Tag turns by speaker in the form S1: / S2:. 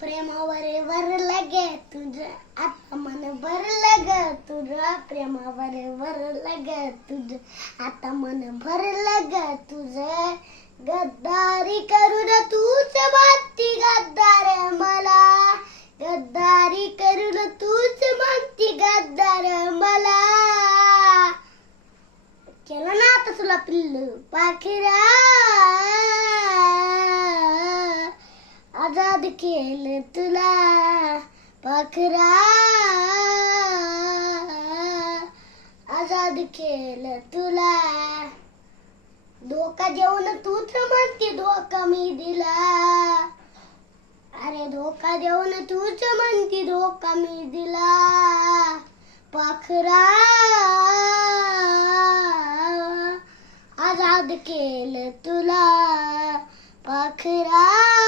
S1: प्रेमावर वर गे तुझं आता मन भरलं लग तुझं. प्रेमावर वर लग तुझं. आता मन भर लग तुझं. गद्दारी करून तूच बाती गद्दार मला. गद्दारी करून तूच म्हणती गद्दार मला. केलं ना आता तुला पिल्लू? पाखिरा? आजाद केलं तुला पाखरा आजाद केलं तुला। धोका देऊन तूच म्हणते धोका मी दिला। अरे धोका देऊन तूच म्हणते धोका मी दिला। पाखरा आजाद केलं तुला पाखरा